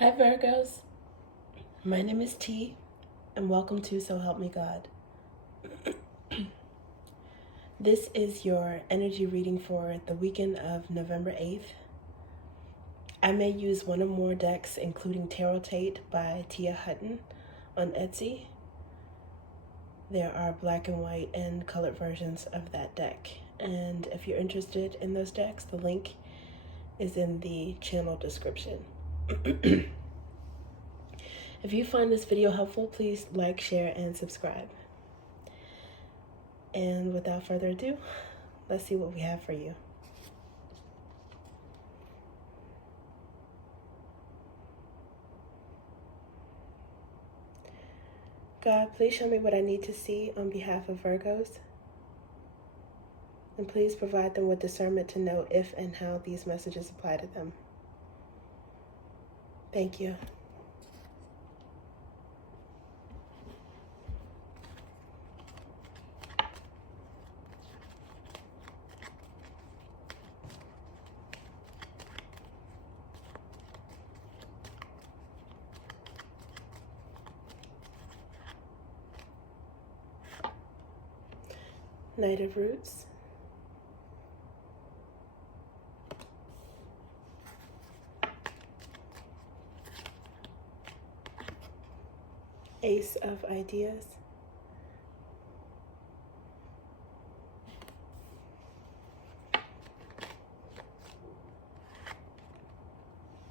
Hi Virgos, my name is T and welcome to So Help Me God. This is your energy reading for the weekend of November 8th. I may use one or more decks, including Tarot Tate by Tia Hutton on Etsy. There are black and white and colored versions of that deck. And if you're interested in those decks, the link is in the channel description. If you find this video helpful, please like, share, and subscribe. And without further ado, let's see what we have for you. God, please show me what I need to see on behalf of Virgos. And please provide them with discernment to know if and how these messages apply to them. Thank you. Knight of Roots. Ace of Ideas.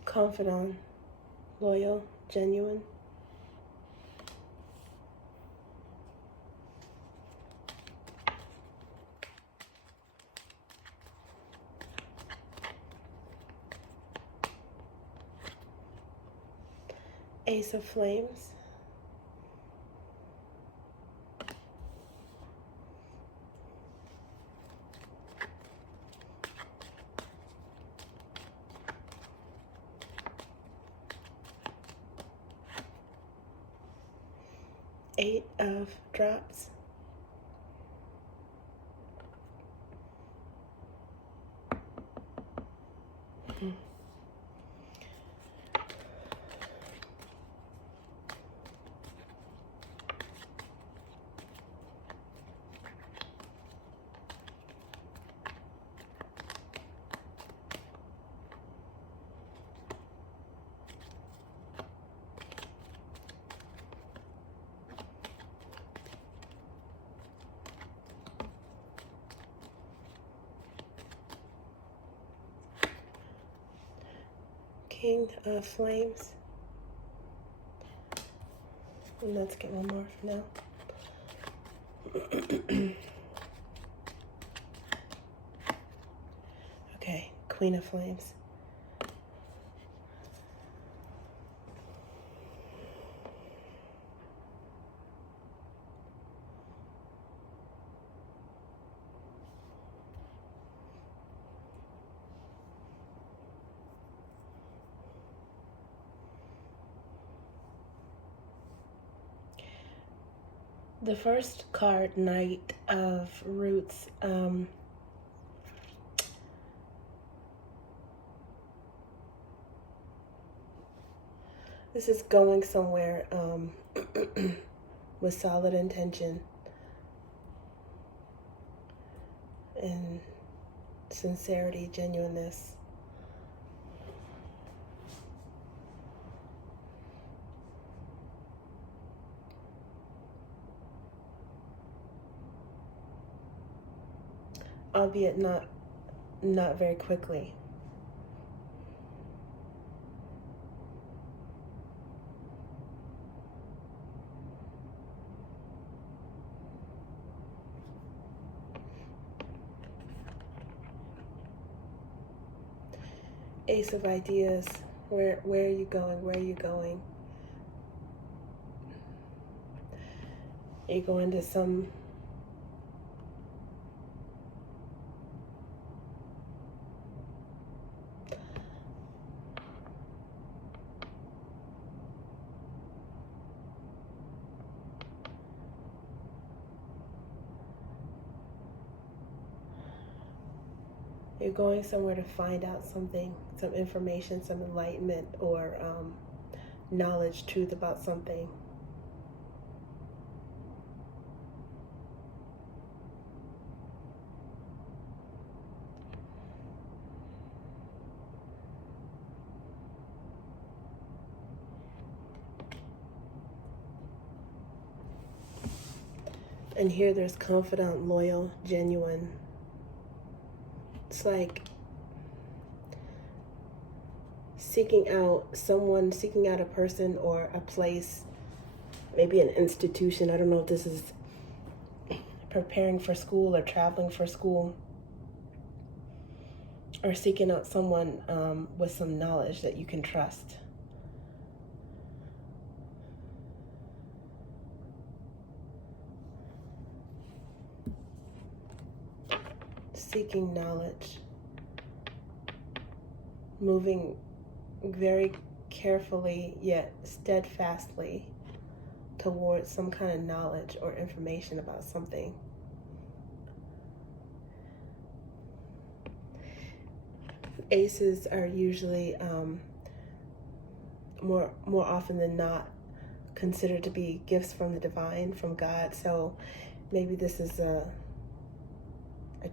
Confidant, loyal, genuine. Ace of Flames. Eight of Drops. King of Flames. And let's get one more for now. Okay, Queen of Flames. The first card, Knight of Roots, this is going somewhere with solid intention and sincerity, genuineness. Albeit not very quickly. Ace of Ideas. Where are you going? Where are you going? Are you going to some you're going somewhere to find out something, some information, some enlightenment, or knowledge, truth about something. And here there's confidant, loyal, genuine. It's like seeking out someone, seeking out a person or a place, maybe an institution. I don't know if this is preparing for school or traveling for school, or seeking out someone with some knowledge that you can trust. Seeking knowledge, moving very carefully yet steadfastly towards some kind of knowledge or information about something. Aces are usually more often than not considered to be gifts from the divine, from God. So maybe this is a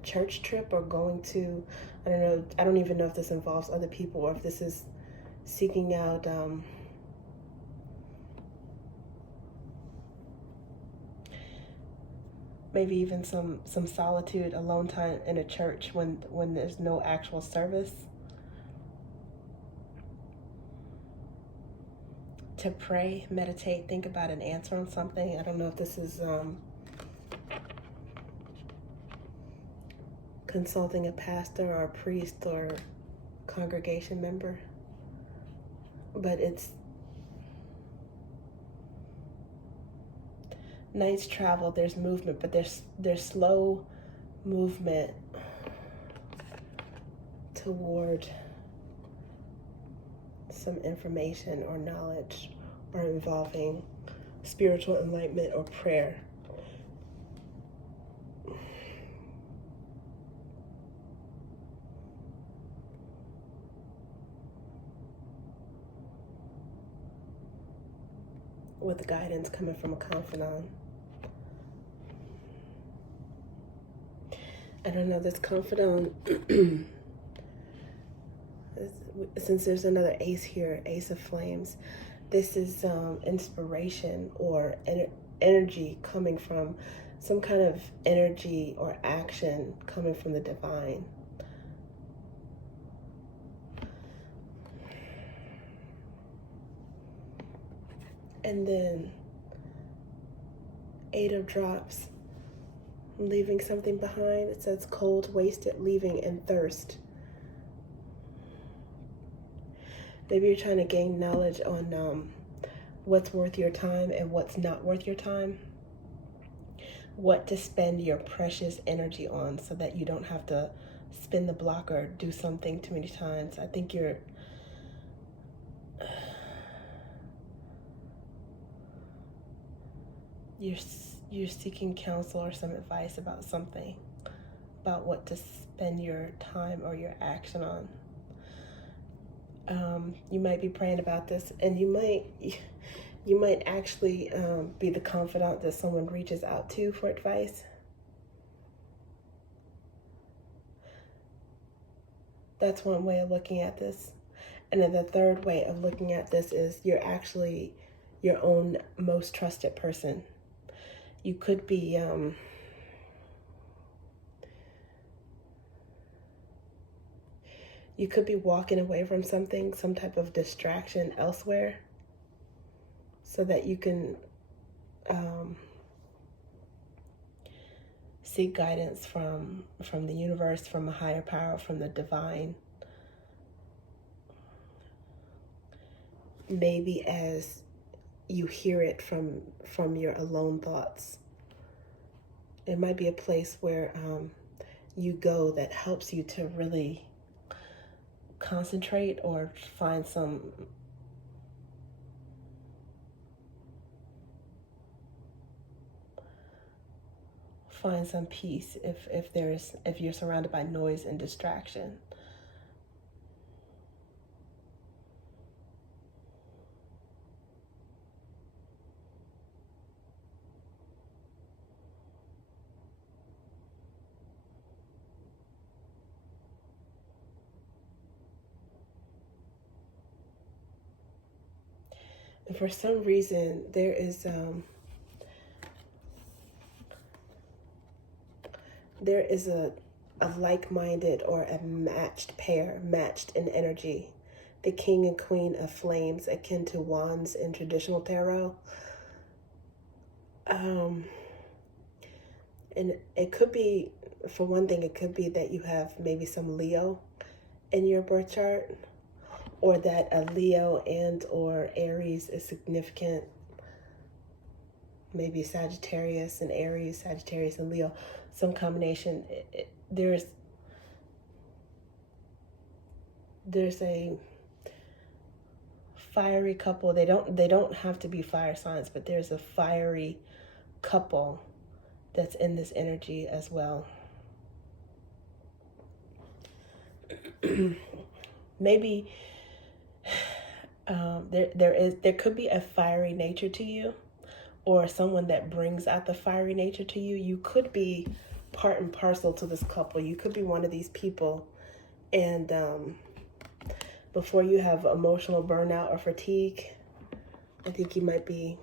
church trip, or going to, I don't know, I don't even know if this involves other people, or if this is seeking out maybe even some solitude, alone time in a church when there's no actual service, to pray, meditate, think about an answer on something. I don't know if this is consulting a pastor or a priest or congregation member, but it's nice travel. There's movement, but there's slow movement toward some information or knowledge, or involving spiritual enlightenment or prayer. With guidance coming from a confidant. I don't know, this confidant, since there's another ace here, Ace of Flames, this is inspiration or energy coming from, some kind of energy or action coming from the divine. And then Eight of Drops, leaving something behind. It says cold, wasted, leaving, and thirst. Maybe you're trying to gain knowledge on what's worth your time and what's not worth your time. What to spend your precious energy on, so that you don't have to spin the block or do something too many times. I think you're seeking counsel or some advice about something, about what to spend your time or your action on. You might be praying about this, and you might actually be the confidant that someone reaches out to for advice. That's one way of looking at this. And then the third way of looking at this is you're actually your own most trusted person. You could be walking away from something, some type of distraction elsewhere, so that you can seek guidance from the universe, from a higher power, from the divine. Maybe as you hear it from your alone thoughts. It might be a place where you go that helps you to really concentrate, or find some peace if you're surrounded by noise and distraction. And for some reason, there is a like-minded or a matched pair, matched in energy. The King and Queen of Flames, akin to wands in traditional tarot. And it could be, for one thing, it could be that you have maybe some Leo in your birth chart, or that a Leo and or Aries is significant. Maybe Sagittarius and Aries, Sagittarius and Leo, some combination. There's a fiery couple. They don't have to be fire signs, but there's a fiery couple that's in this energy as well. Maybe there could be a fiery nature to you, or someone that brings out the fiery nature to you. You could be part and parcel to this couple. You could be one of these people, and before you have emotional burnout or fatigue, I think you might be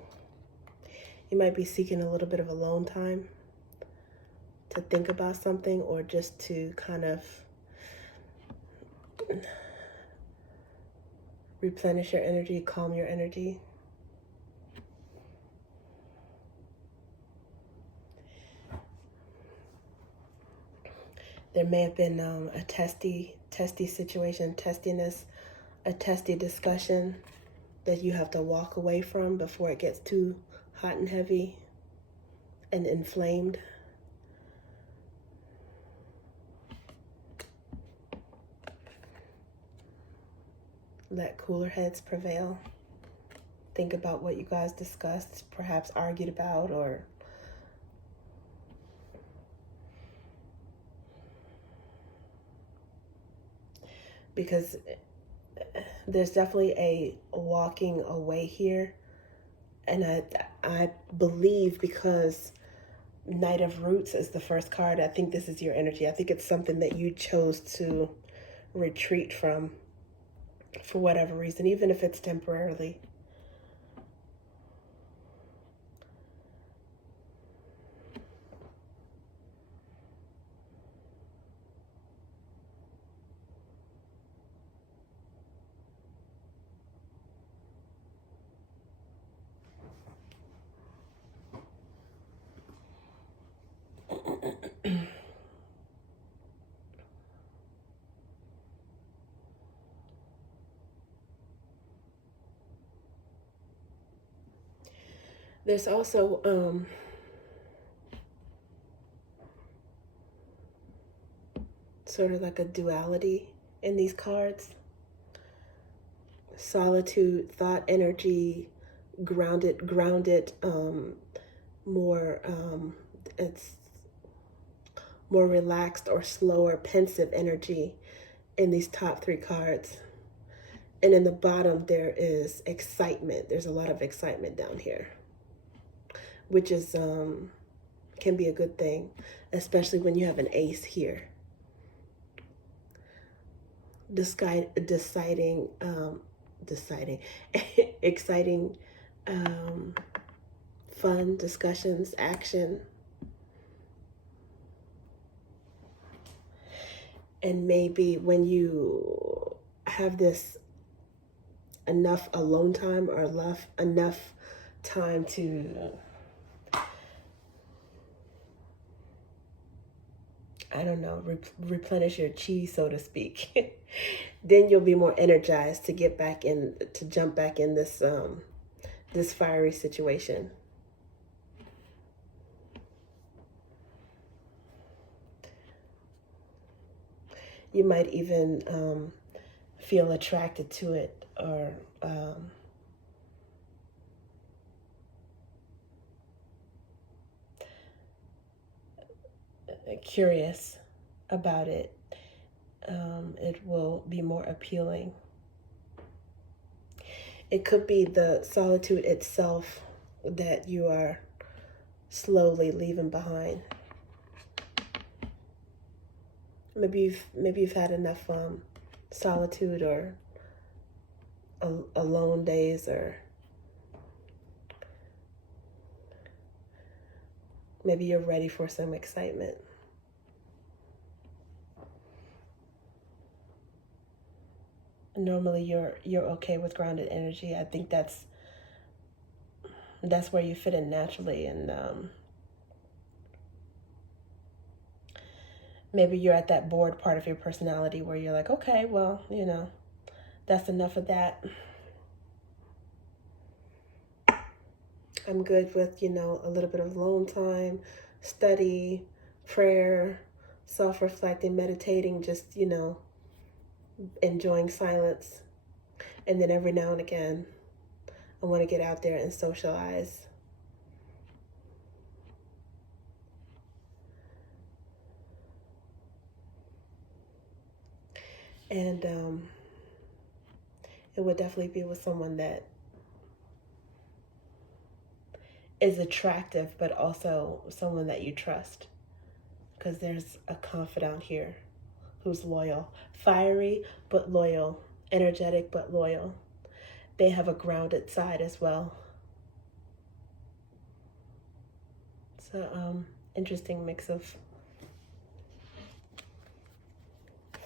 seeking a little bit of alone time to think about something, or just to kind of replenish your energy, calm your energy. There may have been a testy situation, testiness, a testy discussion that you have to walk away from before it gets too hot and heavy and inflamed. Let cooler heads prevail. Think about what you guys discussed, perhaps argued about, or because there's definitely a walking away here. And I believe, because Knight of Roots is the first card, I think this is your energy. I think it's something that you chose to retreat from for whatever reason, even if it's temporarily. There's also sort of like a duality in these cards. Solitude, thought energy, grounded, more it's more relaxed or slower, pensive energy in these top three cards. And in the bottom, there is excitement. There's a lot of excitement down here, which is can be a good thing, especially when you have an ace here. Exciting, fun discussions, action. And maybe when you have this enough alone time, or enough time to, I don't know, replenish your chi, so to speak, then you'll be more energized to get back in, to jump back in this this fiery situation. You might even feel attracted to it, or curious about it. It will be more appealing. It could be the solitude itself that you are slowly leaving behind. Maybe you've had enough solitude or alone days, or Maybe you're ready for some excitement. Normally you're okay with grounded energy. I think that's where you fit in naturally, and maybe you're at that bored part of your personality where you're like, okay, well, that's enough of that. I'm good with, a little bit of alone time, study, prayer, self-reflecting, meditating, just, enjoying silence. And then every now and again, I want to get out there and socialize. And it would definitely be with someone that is attractive, but also someone that you trust. Because there's a confidant here who's loyal. Fiery, but loyal. Energetic, but loyal. They have a grounded side as well. It's an interesting mix of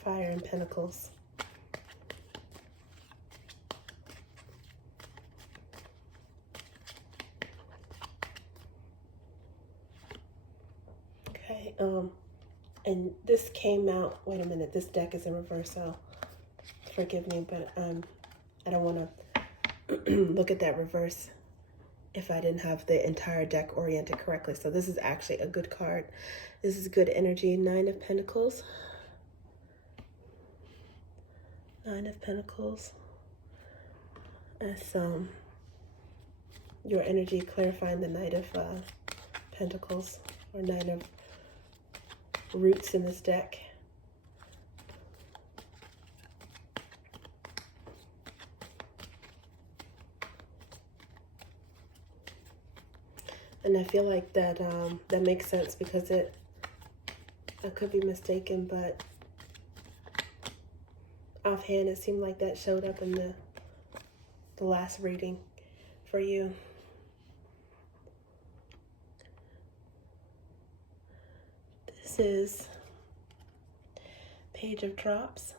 fire and pentacles. Okay, and this came out, wait a minute, this deck is in reverse, so forgive me, but I don't want to look at that reverse if I didn't have the entire deck oriented correctly. So this is actually a good card. This is good energy. 9 of Pentacles. 9 of Pentacles. That's your energy clarifying the Knight of Pentacles, or 9 of Roots in this deck. And I feel like that that makes sense, because I could be mistaken, but offhand it seemed like that showed up in the last reading for you. This is Page of Drops.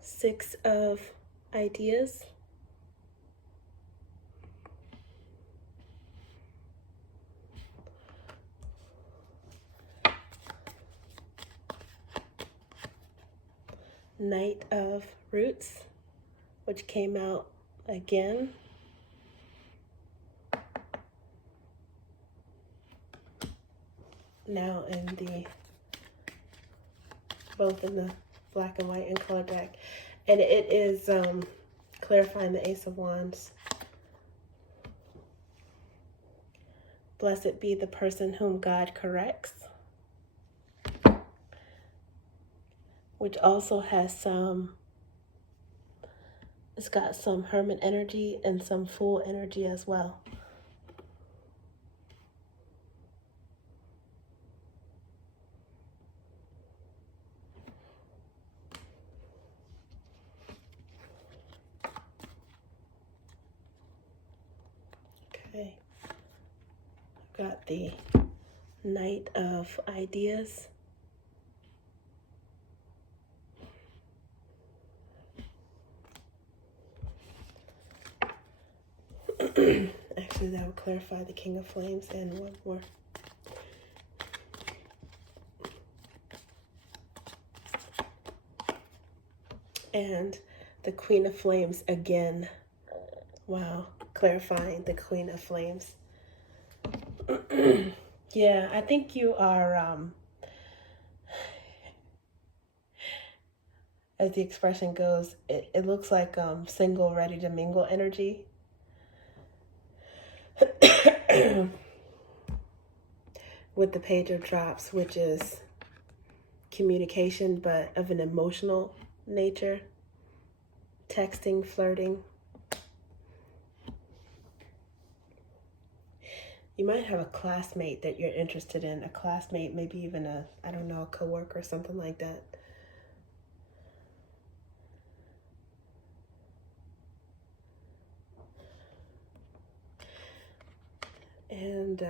Six of Ideas. Knight of Roots, which came out again. Now in both in the black and white and color deck. And it is clarifying the Ace of Wands. Blessed be the person whom God corrects. Which also has it's got some Hermit energy and some Fool energy as well. Okay. Got the Knight of Ideas. Actually, that would clarify the King of Flames and one more. And the Queen of Flames again. Wow, clarifying the Queen of Flames. Yeah, I think you are, as the expression goes, it looks like single, ready to mingle energy. With the Page of Drops, which is communication, but of an emotional nature. texting, flirting. You might have a classmate that you're interested in, a classmate, maybe even a, I don't know, a coworker or something like that. And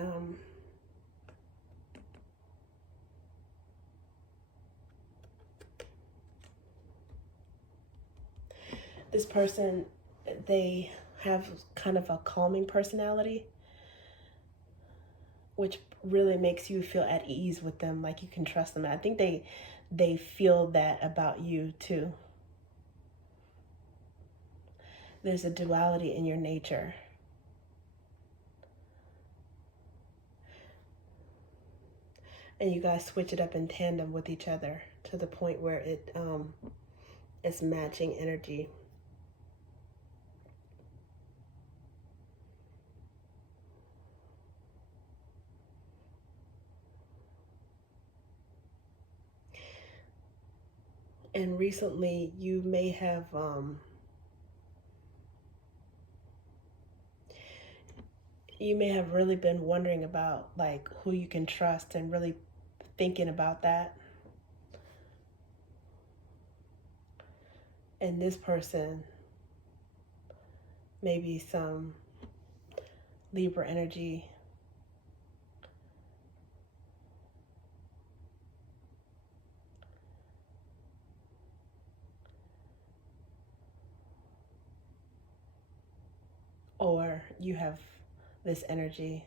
this person, they have kind of a calming personality, which really makes you feel at ease with them, like you can trust them. I think they feel that about you too. There's a duality in your nature. And you guys switch it up in tandem with each other to the point where it's matching energy. And recently you may have really been wondering about like who you can trust and really thinking about that. And this person, maybe some Libra energy, or you have this energy.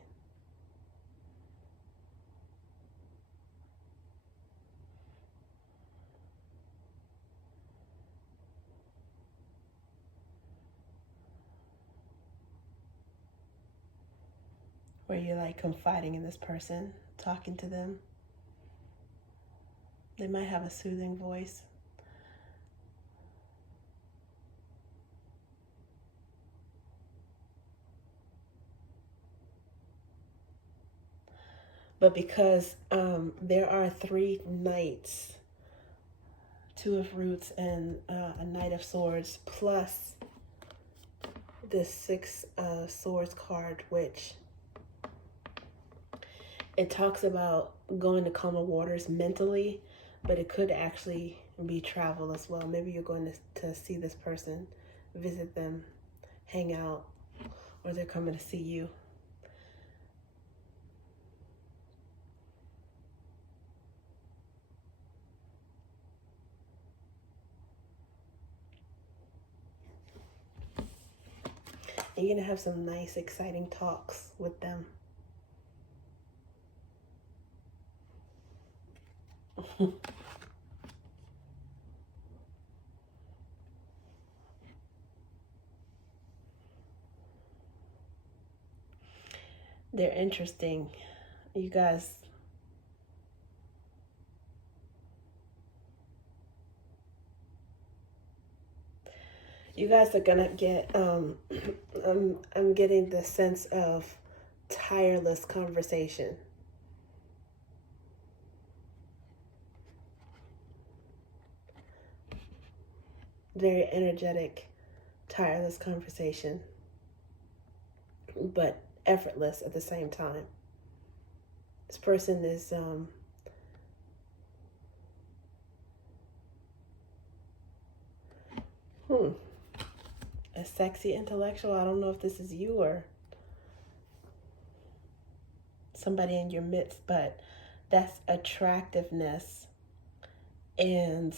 Where you're like confiding in this person, talking to them. They might have a soothing voice. But because there are 3 knights, 2 of roots and a knight of swords, plus this 6 swords card, which it talks about going to calmer waters mentally, but it could actually be travel as well. Maybe you're going to see this person, visit them, hang out, or they're coming to see you. And you're going to have some nice, exciting talks with them. They're interesting. You guys are gonna get I'm getting the sense of tireless conversation. Very energetic, tireless conversation, but effortless at the same time. This person is a sexy intellectual. I don't know if this is you or somebody in your midst, but that's attractiveness and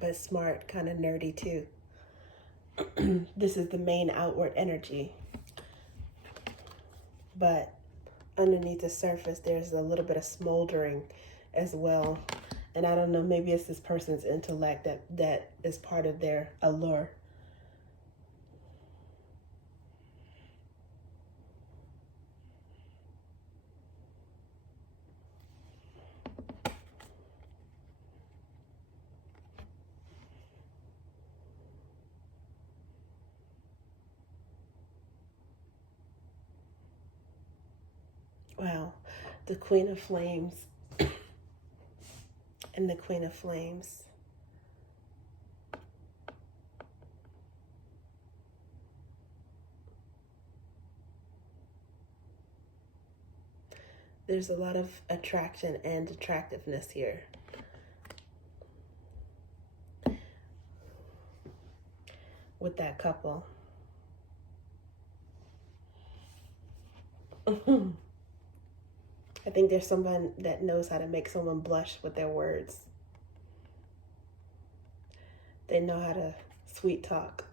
but smart, kind of nerdy too. This is the main outward energy, but underneath the surface there's a little bit of smoldering as well. And I don't know, maybe it's this person's intellect that is part of their allure. Wow, the Queen of Flames and the Queen of Flames. There's a lot of attraction and attractiveness here. With that couple. I think there's someone that knows how to make someone blush with their words. They know how to sweet talk.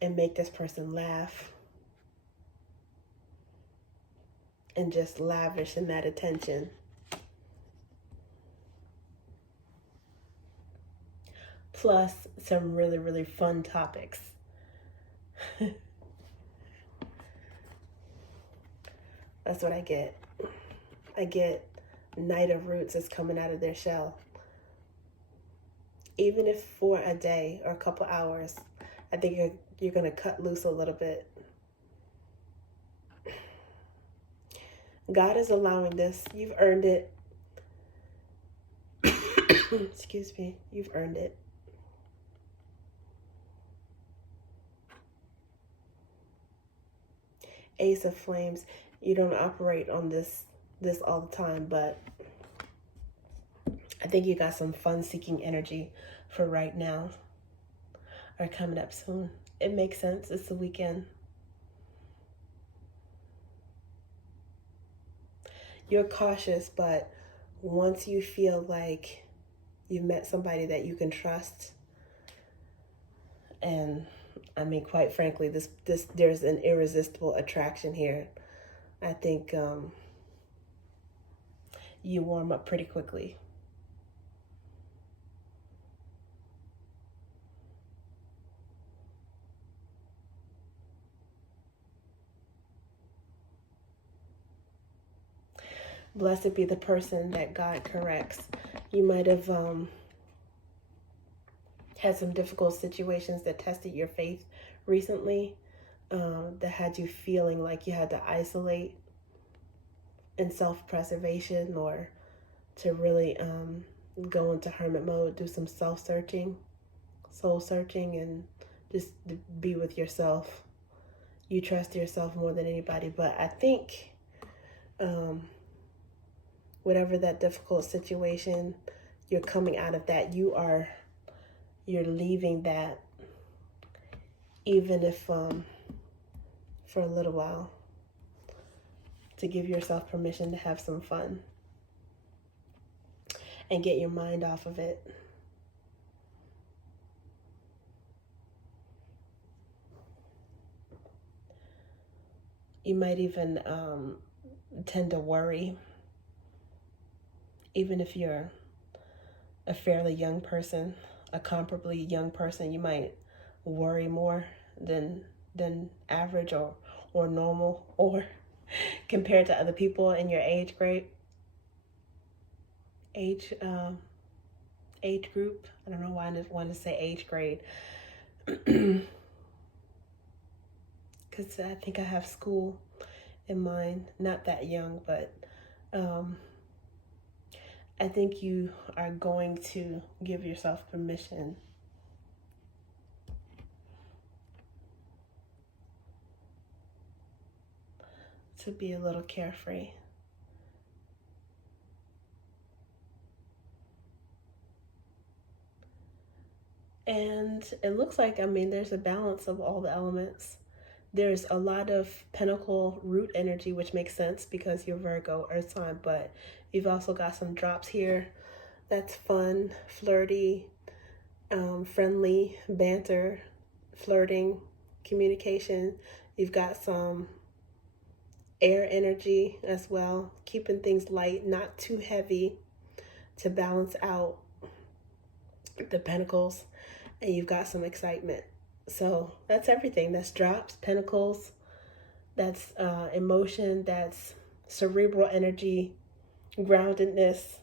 And make this person laugh. And just lavish in that attention. Plus some really, really fun topics. That's what I get. I get Knight of Roots is coming out of their shell. Even if for a day or a couple hours, I think you're going to cut loose a little bit. God is allowing this. You've earned it. Excuse me. You've earned it. Ace of Flames. You don't operate on this all the time, but I think you got some fun-seeking energy for right now or coming up soon. It makes sense. It's the weekend. You're cautious, but once you feel like you've met somebody that you can trust, and I mean, quite frankly, there's an irresistible attraction here. I think you warm up pretty quickly. Blessed be the person that God corrects. You might have had some difficult situations that tested your faith recently, that had you feeling like you had to isolate in self-preservation, or to really go into hermit mode, do some self-searching, soul-searching, and just be with yourself. You trust yourself more than anybody, but I think whatever that difficult situation, you're coming out of that. You're leaving that, even if for a little while, to give yourself permission to have some fun and get your mind off of it. You might even tend to worry, even if you're a fairly young person, a comparably young person. You might worry more than average or normal, or compared to other people in your age group. I don't know why I wanted to say age grade, because I think I have school in mind. Not that young, but I think you are going to give yourself permission to be a little carefree. And it looks like, I mean, there's a balance of all the elements. There's a lot of pentacle root energy, which makes sense because you're Virgo, earth sign, but you've also got some drops here. That's fun, flirty, friendly, banter, flirting, communication. You've got some air energy as well, keeping things light, not too heavy, to balance out the pentacles. And you've got some excitement. So that's everything. That's drops, pentacles, that's emotion, that's cerebral energy, groundedness,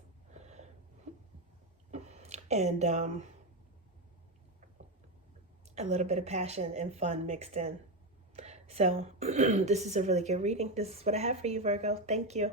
and a little bit of passion and fun mixed in. So this is a really good reading. This is what I have for you, Virgo. Thank you.